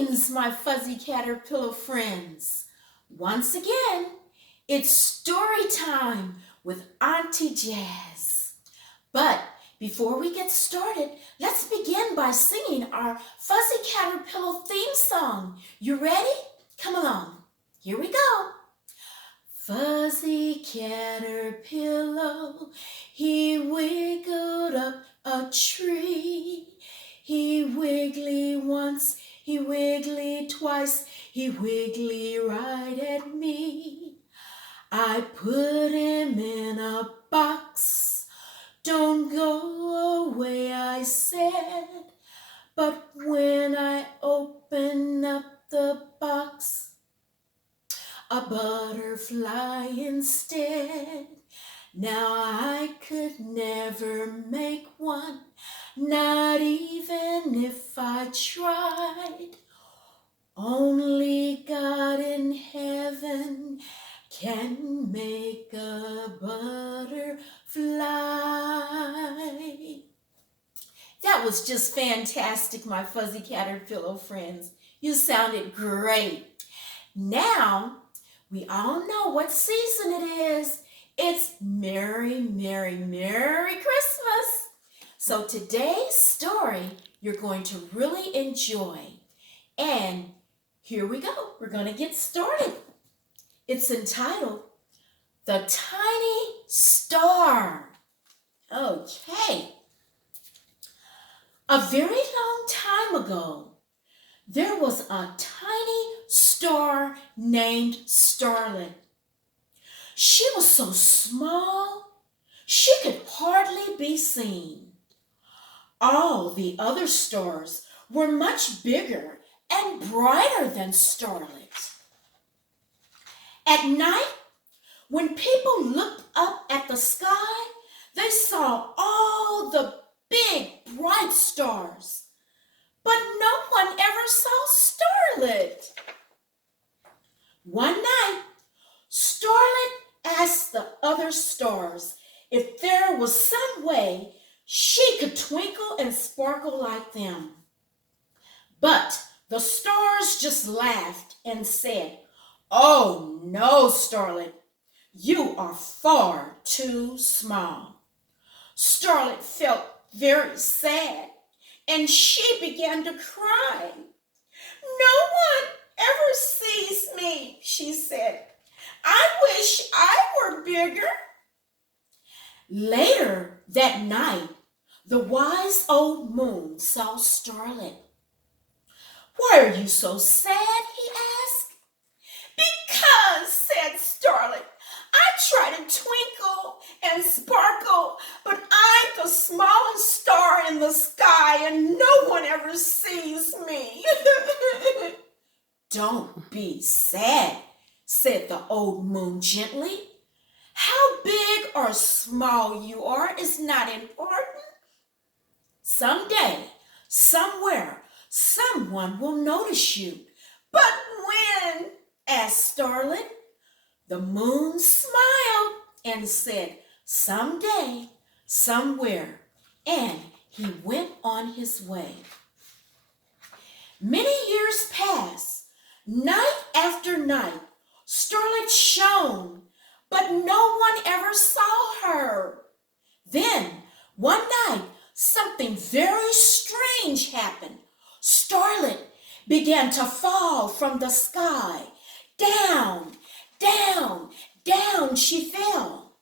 Greetings, my fuzzy caterpillar friends. Once again, it's story time with Auntie Jazz. But before we get started, let's begin by singing our fuzzy caterpillar theme song. You ready? Come along. Here we go. Fuzzy caterpillar, he wiggled up a tree. He wiggly once, he wiggly twice, he wiggly right at me. I put him in a box. Don't go away, I said. But when I open up the box, a butterfly instead. Now I could never make one, not even if I tried. Only God in heaven can make a butterfly. That was just fantastic, my fuzzy caterpillar friends. You sounded great. Now, we all know what season it is. It's Merry, Merry, Merry Christmas. So today's story you're going to really enjoy. And here we go. We're going to get started. It's entitled The Tiny Star. Okay. A very long time ago, there was a tiny star named Starlet. She was so small, she could hardly be seen. All the other stars were much bigger and brighter than Starlet. At night, when people looked up at the sky, they saw all the big, bright stars. But no one ever saw Starlet. One night, Starlet asked the other stars if there was some way she could twinkle and sparkle like them. But the stars just laughed and said, "Oh no, Starlet, you are far too small." Starlet felt very sad and she began to cry. "No one ever sees me," she said. "I wish I were bigger." Later that night, the wise old moon saw Starlet. "Why are you so sad?" he asked. "Because," said Starlet, "I try to twinkle and sparkle, but I'm the smallest star in the sky and no one ever sees me." "Don't be sad," said the old moon gently. "How big or small you are is not important. Someday, somewhere, someone will notice you." "But when?" asked Starlet. The moon smiled and said, "Someday, somewhere," and he went on his way. Many years passed. Night after night, Starlet shone, but no one ever saw her. Then, one night, something very strange happened. Starlet began to fall from the sky. Down, down, down she fell.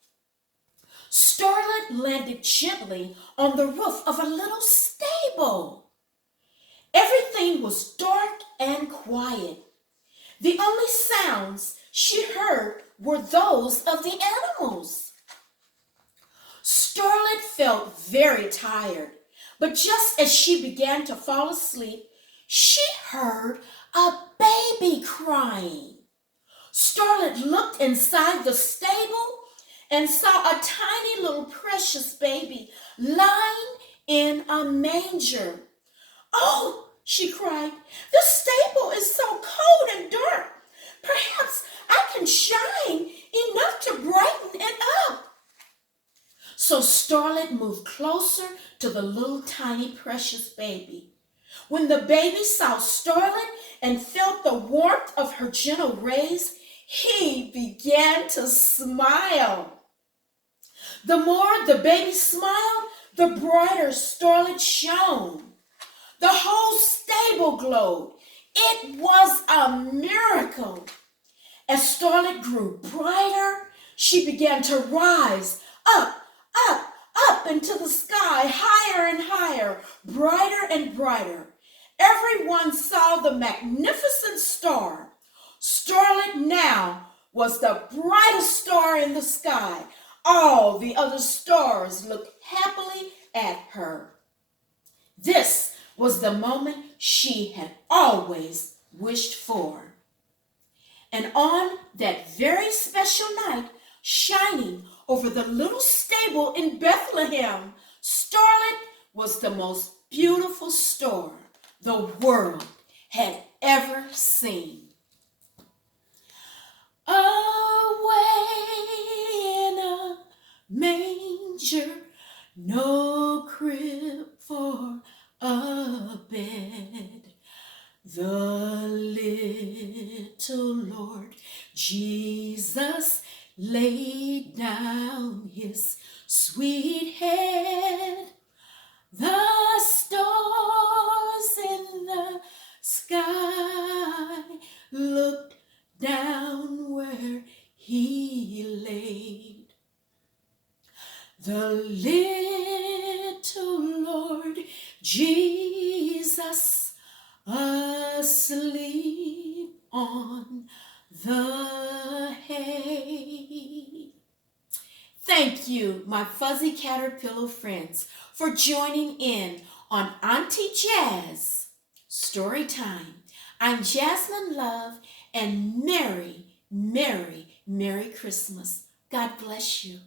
Starlet landed gently on the roof of a little stable. Everything was dark and quiet. The only sounds she heard were those of the animals. Starlet felt very tired, but just as she began to fall asleep, she heard a baby crying. Starlet looked inside the stable and saw a tiny little precious baby lying in a manger. "Oh," she cried, "the stable is so cold and dark. Perhaps I can shine enough to brighten it up." So Starlet moved closer to the little tiny precious baby. When the baby saw Starlet and felt the warmth of her gentle rays, he began to smile. The more the baby smiled, the brighter Starlet shone. The whole stable glowed. It was a miracle. As Starlet grew brighter, she began to rise up, up, up into the sky, higher and higher, brighter and brighter. Everyone saw the magnificent star. Starlet now was the brightest star in the sky. All the other stars looked happily at her. This was the moment she had always wished for. And on that very special night, shining over the little stable in Bethlehem, Starlet was the most beautiful star the world had ever seen. Away in a manger, no crib for a bed, the little Lord Jesus laid down his sweet head. The stars in the sky looked down where he laid. The little Lord Jesus asleep on the hay. Thank you, my fuzzy caterpillar friends, for joining in on Auntie Jazz Story Time. I'm Jasmine Love, and Merry, Merry, Merry Christmas. God bless you.